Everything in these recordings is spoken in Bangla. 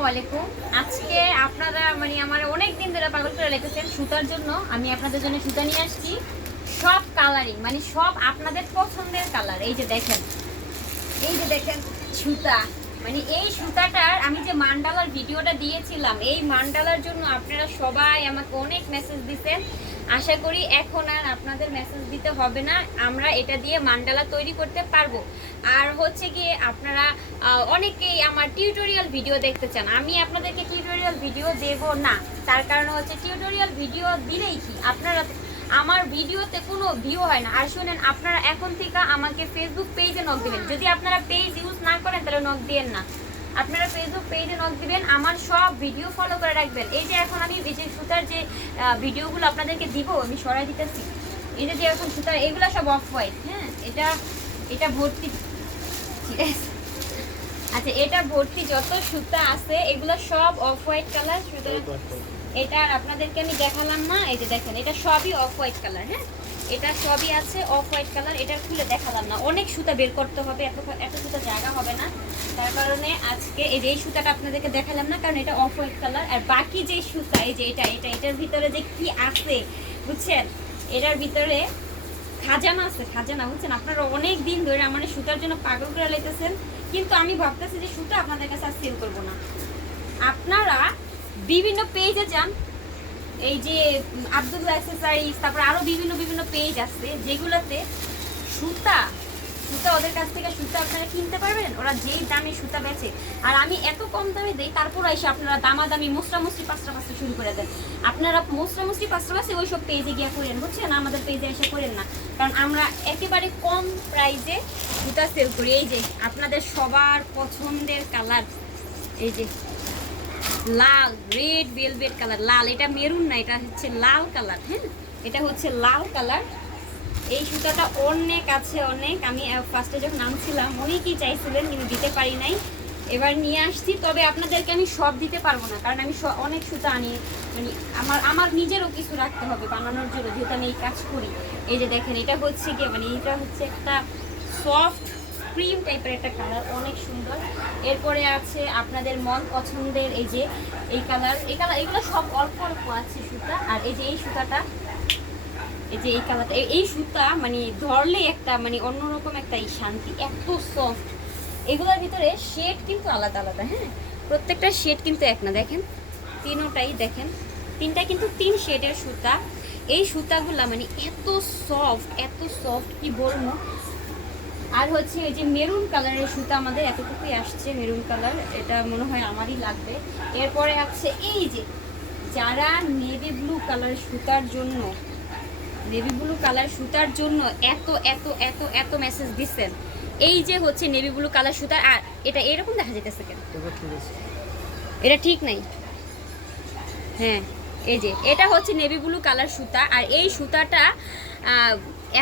আসসালামু আলাইকুম। আজকে আপনারা আমার অনেক দিন ধরে পাগল করে রেখেছেন সুতার জন্য। আমি আপনাদের জন্য সুতা নিয়ে আসছি, সব কালারিং, সব আপনাদের পছন্দের কালার। এই যে দেখেন, সুতা, এই সুতাটার আমি যে মান্ডালার ভিডিওটা দিয়েছিলাম, এই মান্ডালার জন্য আপনারা সবাই আমাকে অনেক মেসেজ দিচ্ছেন। আশা করি এখন আর আপনাদের মেসেজ দিতে হবে না, আমরা এটা দিয়ে মান্ডালা তৈরি করতে পারবো। আর হচ্ছে কি, আপনারা অনেকেই আমার টিউটোরিয়াল ভিডিও দেখতে চান। আমি আপনাদেরকে টিউটোরিয়াল ভিডিও দেব না, তার কারণ হচ্ছে টিউটোরিয়াল ভিডিও দিলেই কি আপনারা, আমার ভিডিওতে কোনো ভিউ হয় না। আর শুনেন, আপনারা এখন থেকে আমাকে ফেসবুক পেজে নক দিবেন। যদি আপনারা পেজ ইউজ না করেন তাহলে নক দিবেন না, আপনারা ফেসবুক পেজে নক দিবেন, আমার সব ভিডিও ফলো করে রাখবেন। এই যে এখন আমি এই যে সুতার যে ভিডিওগুলো আপনাদেরকে দিব, আমি সরাই দিতেছি। এই যে এখন সুতার এগুলো সব অফ হোয়াইট। হ্যাঁ, এটা ভর্তি, আচ্ছা, এটা ভর্তি যত সুতা আছে এগুলো সব অফ হোয়াইট কালার। এটা আর আপনাদেরকে আমি দেখালাম না, এই যে দেখেন, এটা সবই অফ হোয়াইট কালার। হ্যাঁ, এটা সবই আছে অফ হোয়াইট কালার। এটা খুলে দেখালাম না, অনেক সুতা বের করতে হবে, এত সুতা জায়গা হবে না, তার কারণে আজকে এই সুতাটা আপনাদেরকে দেখালাম না, কারণ এটা অফ হোয়াইট কালার। আর বাকি যে সুতা, এই যে এটার ভিতরে যে কি আছে বুঝছেন, এটার ভিতরে খাজানা আছে, খাজানা, বুঝছেন। আপনারা অনেক দিন ধরে আমার সুতার জন্য পাগল করে লাইতেছেন, কিন্তু আমি ভাবতেছি যে সুতা আপনাদের কাছে আর সেল করবো না। আপনারা বিভিন্ন পেজে যান, এই যে আব্দুল্লাহ অ্যাক্সেসরিজ, তারপর আরো বিভিন্ন পেজ আছে যেগুলোতে সুতা ওদের কাছ থেকে সুতা আপনারা কিনতে পারবেন, ওরা যেই দামে সুতা বেচে। আর আমি এত কম দামে দেই, তারপর এসে আপনারা দামাদামি মুসরামুসরি পাঁচটা শুরু করে দেন। আপনারা মুসরামুসরি পাঁচটা ওই সব পেজে গিয়ে করেন, বুঝছেন, আমাদের পেজে এসে করেন না, কারণ আমরা একেবারে কম প্রাইসে সুতা সেল করি। এই যে আপনাদের সবার পছন্দের কালার, এই যে লাল, রেড ভেলভেট কালার, লাল, এটা মেরুন না, এটা হচ্ছে লাল কালার। হ্যাঁ, এটা হচ্ছে লাল কালার। এই সুতাটা অনেক আছে, অনেক। আমি ফার্স্টে যখন নামছিলাম অনেকেই চাইছিলেন, কিন্তু দিতে পারি নাই, এবার নিয়ে আসছি। তবে আপনাদেরকে আমি সব দিতে পারবো না, কারণ আমি অনেক সুতা আনি, আমার নিজেরও কিছু রাখতে হবে বানানোর জন্য, যেহেতু আমি এই কাজ করি। এই যে দেখেন, এটা হচ্ছে কি, এটা হচ্ছে একটা সফট ক্রিম টাইপের একটা কালার, অনেক সুন্দর। এরপরে আছে আপনাদের মন পছন্দের এই কালার, এগুলো সব অল্প অল্প আছে সুতা। আর এই যে এই সুতাটা, এই যে এই কালারটা, এই সুতা ধরলে একটা অন্যরকম একটা শান্তি, এত সফট। এগুলোর ভিতরে শেড কিন্তু আলাদা আলাদা। হ্যাঁ, প্রত্যেকটা শেড কিন্তু এক না, দেখেন তিনটাই, দেখেন তিনটা কিন্তু 3 শেডের সুতা। এই সুতাগুলা এত সফট কি বলবো। আর হচ্ছে এই যে মেরুন কালারের সুতা, আমাদের এতটুকুই আসছে মেরুন কালার, এটা মনে হয় আমারই লাগবে। এরপরে আছে এই যে, যারা নেভি ব্লু কালার সুতার জন্য, এত এত এত এত মেসেজ দিচ্ছেন। এই যে হচ্ছে নেভি ব্লু কালার সুতা, আর এটা এরকম দেখা যাইতেছে কেন, এটা ঠিক নাই। হ্যাঁ, এই যে এটা হচ্ছে নেভি ব্লু কালার সুতা, আর এই সুতাটা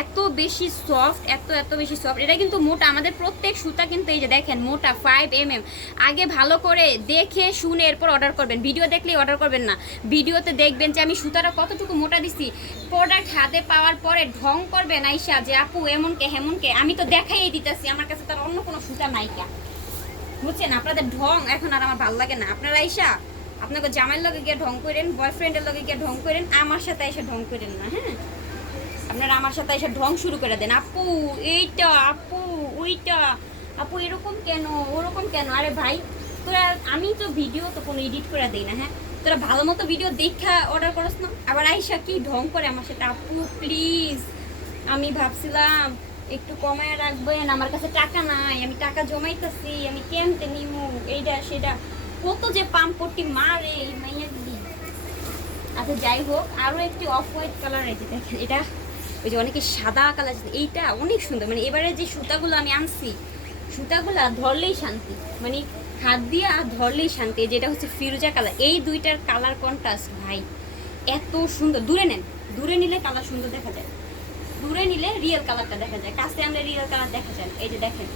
এত বেশি সফট, এত বেশি সফট। এটা কিন্তু মোটা, আমাদের প্রত্যেক সুতা কিন্তু এই যে দেখেন মোটা 5 mm। আগে ভালো করে দেখে শুনে এরপর অর্ডার করবেন, ভিডিও দেখলেই অর্ডার করবেন না। ভিডিওতে দেখবেন যে আমি সুতাটা কতটুকু মোটা দিছি, প্রোডাক্ট হাতে পাওয়ার পরে ঢং করবেন আইসা যে আপু এমনকে হেমনকে। আমি তো দেখাই দিতেছি, আমার কাছে তার অন্য কোনো সুতা নাইকা, বুঝছেন। আপনাদের ঢং এখন আর আমার ভালো লাগে না। আপনারা আইসা আপনাকে জামাইয়ের লগে গিয়ে ঢং করেন, বয়ফ্রেন্ডের লগে গিয়ে ঢং করেন, আমার সাথে এসে ঢং করেন না। হ্যাঁ, আপনারা আমার সাথে এসে ঢং শুরু করে দেন, আপু এইটা, আপু ওইটা, আপু এরকম কেন, ওরকম কেন। আরে ভাই, তোরা, আমি তো ভিডিও তো কোনো এডিট করে দিই না। হ্যাঁ, তোরা ভালো মতো ভিডিও দেখা অর্ডার করস না, আবার আইসা কি ঢং করে আমার সাথে, আপু প্লিজ আমি ভাবছিলাম একটু কমায় রাখবেন, আমার কাছে টাকা নাই, আমি টাকা জমাইতেছি, আমি কেমতে নিমু, এইটা সেটা, কত যে পাম্পটি মারে এই মাইয়া দিদি। আচ্ছা যাই হোক, আরও একটি অফ হোয়াইট কালার, এই যে দেখেন, এটা ওই যে অনেকে সাদা কালার, এইটা অনেক সুন্দর। এবারে যে সুতাগুলো আমি আনছি, সুতাগুলা ধরলেই শান্তি, হাত দিয়া ধরলেই শান্তি। যেটা হচ্ছে ফিরোজা কালার, এই দুইটার কালার কন্ট্রাস্ট ভাই এত সুন্দর। দূরে নিলে কালার সুন্দর দেখা যায়, দূরে নিলে রিয়েল কালারটা দেখা যায়, কাছে আনলে রিয়েল কালার দেখা যায়। এই যে দেখেন,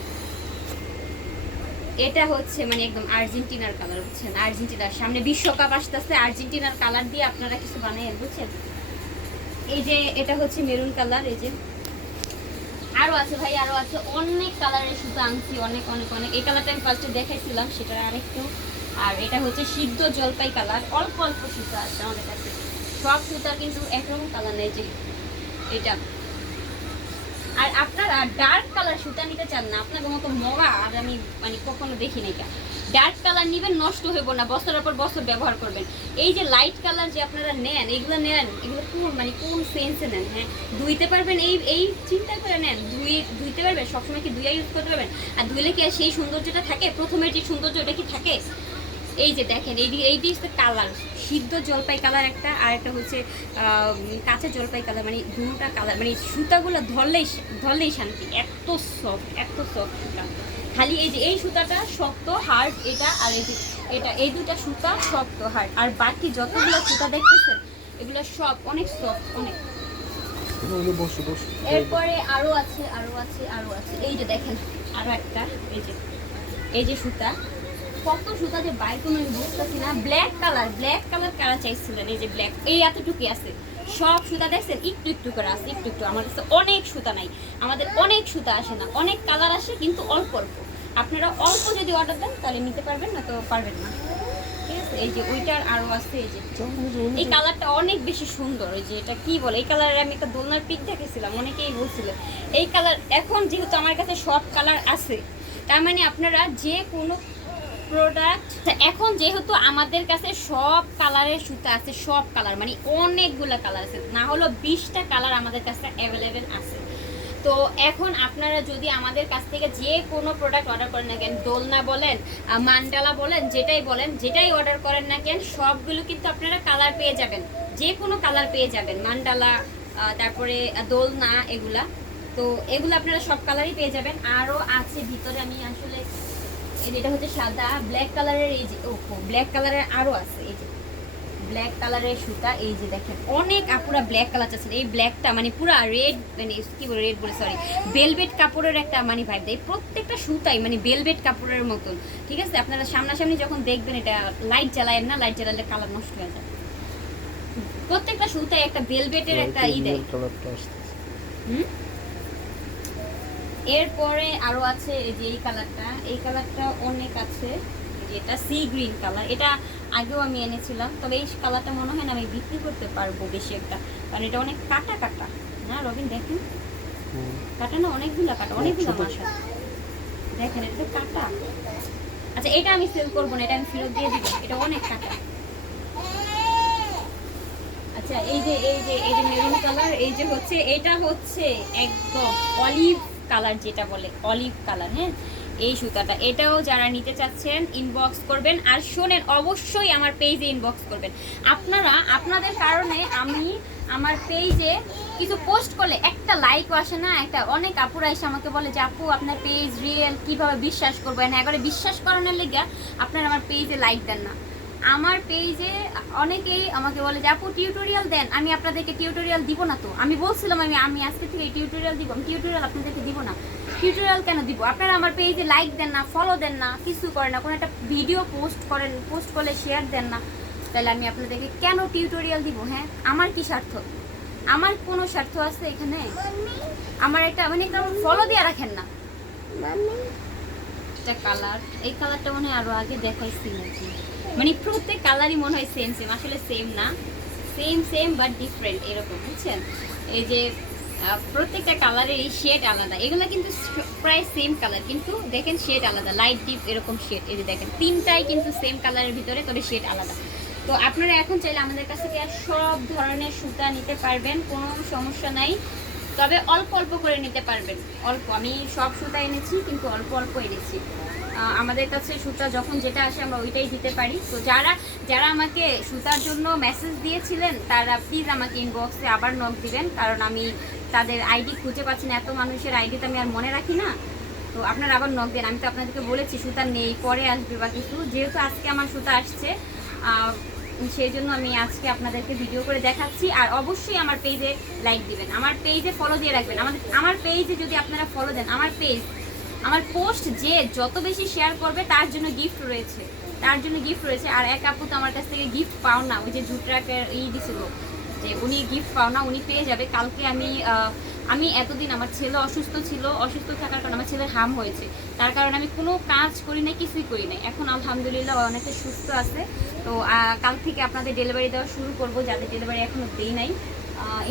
এটা হচ্ছে একদম আর্জেন্টিনার কালার, বুঝছেন। আর্জেন্টিনার সামনে বিশ্বকাপ আসতেছে, আর্জেন্টিনার কালার দিয়ে আপনারা কিছু বানাই, বুঝছেন। এই যে এটা হচ্ছে মেরুন কালার, এই যে আরো আছে ভাই, আরো আছে, অনেক কালারের সুতা আনছি, অনেক অনেক অনেক। এই কালারটা আমি ফার্স্টে দেখাইছিলাম, সেটা আরেকটু আর এটা হচ্ছে সিদ্ধ জলপাই কালার, অল্প অল্প সুতা আছে আমাদের কাছে, সব সুতা কিন্তু একরকম কালার নেই। যে এটা, আর আপনারা ডার্ক কালার সুতা নিতে চান না, আপনাদের মতো মগা আর আমি মানে কখনো দেখি নাই। ডার্ক কালার নেবেন, নষ্ট হইব না, বছরের পর বছর ব্যবহার করবেন। এই যে লাইট কালার যে আপনারা নেন, এগুলো কোন মানে কোন সেন্সে নেন? হ্যাঁ, ধুইতে পারবেন, এই চিন্তা করে নেন, ধুইতে পারবেন, সবসময় কি ধুইয়া ইউজ করতে পারবেন? আর ধুইলে কি আর সেই সৌন্দর্যটা থাকে? প্রথমের যে সৌন্দর্য ওটা কি থাকে? এই যে দেখেন, এইটি হচ্ছে কালার, সিদ্ধ জলপাই কালার একটা, আর একটা হচ্ছে কাঁচা জলপাই কালার, মানে দুটা কালার, মানে সুতাগুলো ধরলেই শান্তি, এত সফট সুতা। খালি এই যে এই সুতাটা শক্ত হার্ড, এটা আর এই যে এটা, এই দুটা সুতা শক্ত হার্ড, আর বাকি যতগুলো সুতা দেখতেছেন এগুলো সব অনেক সফট, অনেক। এরপরে আরো আছে। এই যে দেখেন আরো একটা, এই যে সুতা, কত সুতা যে বাইর কোনো বুঝতেছি না। ব্ল্যাক কালার কারা চাইছিলেন? এই যে ব্ল্যাক, এই এতটুকু আছে, সব সুতা দেখছেন একটু করে আছে, একটু। আমার কাছে অনেক সুতা নাই, আমাদের অনেক সুতা আসে না, অনেক কালার আসে কিন্তু অল্প অল্প। আপনারা অল্প যদি অর্ডার দেন তাহলে নিতে পারবেন, না তো পারবেন না, ঠিক আছে? এই যে ওইটার আরো আছে, এই যে এই কালারটা অনেক বেশি সুন্দর। ওই যে এটা কি বলে, এই কালারের আমি একটা দোলনার পিক দেখেছিলাম, অনেকেই বলছিল এই কালার। এখন যেহেতু আমার কাছে সব কালার আছে, তার মানে আপনারা যে কোনো প্রোডাক্ট, এখন যেহেতু আমাদের কাছে সব কালারের সুতা আছে, সব কালার মানে অনেকগুলো কালার আছে, না হলো 20টা কালার আমাদের কাছে অ্যাভেলেবেল আছে। তো এখন আপনারা যদি আমাদের কাছ থেকে যে কোনো প্রোডাক্ট অর্ডার করেন না কেন, দোলনা বলেন, মান্ডালা বলেন, যেটাই অর্ডার করেন না কেন, সবগুলো কিন্তু আপনারা কালার পেয়ে যাবেন, যে কোনো কালার পেয়ে যাবেন। মান্ডালা, তারপরে দোলনা, এগুলা, তো এগুলো আপনারা সব কালারই পেয়ে যাবেন। আরও আছে ভিতরে, আমি আসলে এটা হচ্ছে সাদা, ব্ল্যাক কালারের, এই যে ব্ল্যাক কালারের আরো আছে, এই যে ব্ল্যাক কালারের সুতা, এই যে দেখেন অনেক আপুরা ব্ল্যাক কালার চাচ্ছেন। এই ব্ল্যাকটা মানে পুরা রেড, মানে কি বলে রেড বলে, সরি, বেলভেট কাপড়ের একটা মানে ভাইব দেয়, প্রত্যেকটা সুতাই মানে বেলভেট কাপড়ের মতন, ঠিক আছে? আপনারা সামনাসামনি যখন দেখবেন, এটা লাইট জ্বালায়েন না, লাইট জ্বালালে কালার নষ্ট হয়ে যায়। প্রত্যেকটা সুতাই একটা বেলভেটের একটা দেয়। এরপরে আরো আছে এই যে এই কালারটা অনেক আছে, এটা সি গ্রিন কালার, এটা আগেও আমি এনেছিলাম, তবে এই কালারটা মনে হয় না আমি বিক্রি করতে পারবো বেশি একটা, কারণ এটা অনেক কাটা না রবিন, দেখেন কাটা না, অনেকগুলো মাসা, দেখেন এটা কাটা। আচ্ছা, এটা আমি সেল করবো না, এটা আমি ফেরত দিয়ে দিব, এটা অনেক কাটা। আচ্ছা, এই যে মেরুন কালার, এটা হচ্ছে একদম অলিভ কালার, যেটা বলে অলিভ কালার। হ্যাঁ, এই সুতাটা, এটাও যারা নিতে চাচ্ছেন ইনবক্স করবেন। আর শোনেন, অবশ্যই আমার পেজে ইনবক্স করবেন। আপনারা আপনাদের কারণে আমি আমার পেজে কিছু পোস্ট করলে একটা লাইকও আসে না, একটা অনেক আপুরা এসে আমাকে বলে যে আপু আপনার পেজ রিয়েল, কিভাবে বিশ্বাস করবো? না, একবারে বিশ্বাস করানোর লেগে আপনারা আমার পেজে লাইক দেন না। আমার পেজে অনেকেই আমাকে বলে যে আপু টিউটোরিয়াল দেন, আমি আপনাদেরকে টিউটোরিয়াল দিব না। তো আমি বলছিলাম আমি আজকে থেকে টিউটোরিয়াল দিব, আমি টিউটোরিয়াল আপনাদেরকে দিব না। টিউটোরিয়াল কেন দিব? আপনারা আমার পেজে লাইক দেন না, ফলো দেন না, কিছু করেন না, কোনো একটা ভিডিও পোস্ট করলে শেয়ার দেন না, তাহলে আমি আপনাদেরকে কেন টিউটোরিয়াল দিব? হ্যাঁ, আমার কি স্বার্থ? আমার কোনো স্বার্থ আছে এখানে? আমার একটা মানে ফলো দিয়ে রাখেন না। একটা কালার, এই কালারটা মনে হয় আরো আগে দেখাইছি নাকি, মানে প্রত্যেক কালারই মনে হয় সেম, আসলে সেম না, সেম বাট ডিফারেন্ট, এরকম, বুঝছেন? এই যে প্রত্যেকটা কালারের এই শেড আলাদা, এগুলো কিন্তু প্রায় সেম কালার, কিন্তু দেখেন শেড আলাদা, লাইট ডিপ এরকম শেড। এই যে দেখেন তিনটাই কিন্তু সেম কালারের ভিতরে, তবে শেড আলাদা। তো আপনারা এখন চাইলে আমাদের কাছ থেকে সব ধরনের সুতা নিতে পারবেন, কোনো সমস্যা নাই, তবে অল্প অল্প করে নিতে পারবেন। অল্প, আমি সব সুতা এনেছি কিন্তু অল্প অল্প এনেছি। আমাদের কাছে সুতা যখন যেটা আসে আমরা ওইটাই দিতে পারি। তো যারা আমাকে সুতার জন্য মেসেজ দিয়েছিলেন, তারা প্লিজ আমাকে ইনবক্সে আবার নক দিবেন, কারণ আমি তাদের আইডি খুঁজে পাচ্ছি না, এত মানুষের আইডি তো আমি আর মনে রাখি না। তো আপনারা আবার নক দেন, আমি তো আপনাদেরকে বলেছি সুতা নেই, পরে আসবে বা কিছু, যেহেতু আজকে আমার সুতা আসছে, সেই জন্য আমি আজকে আপনাদেরকে ভিডিও করে দেখাচ্ছি। আর অবশ্যই আমার পেজে লাইক দিবেন, আমার পেজে ফলো দিয়ে রাখবেন। আমার পেজে যদি আপনারা ফলো দেন, আমার পোস্ট যে যত বেশি শেয়ার করবে তার জন্য গিফট রয়েছে। আর এক আপু তো আমার কাছ থেকে গিফট পাও না, ওই যে জুটরাকের দিছিল, যে উনি গিফট পাও না, উনি পেয়ে যাবে। কালকে আমি আমি এতদিন আমার ছেলে অসুস্থ ছিল, অসুস্থ থাকার কারণে আমার ছেলের হাম হয়েছে, তার কারণে আমি কোনো কাজ করি নাই, কিছুই করি নাই। এখন আলহামদুলিল্লাহ অনেকটা সুস্থ আছে। তো কাল থেকে আপনাদের ডেলিভারি দেওয়া শুরু করব, যাদের ডেলিভারি এখনও দেই নাই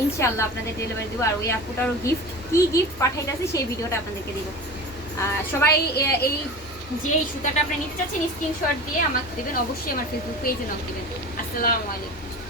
ইনশাআল্লাহ আপনাদের ডেলিভারি দেবো। আর ওই আপুটারও গিফট, কী গিফট পাঠাইতেছি সেই ভিডিওটা আপনাদেরকে দিব। সবাই এই যে এই সুতাটা আপনি নিতে চাচ্ছেন স্ক্রিনশট দিয়ে আমাকে দেবেন, অবশ্যই আমার ফেসবুক পেজে নক দেবেন। আসসালামু আলাইকুম।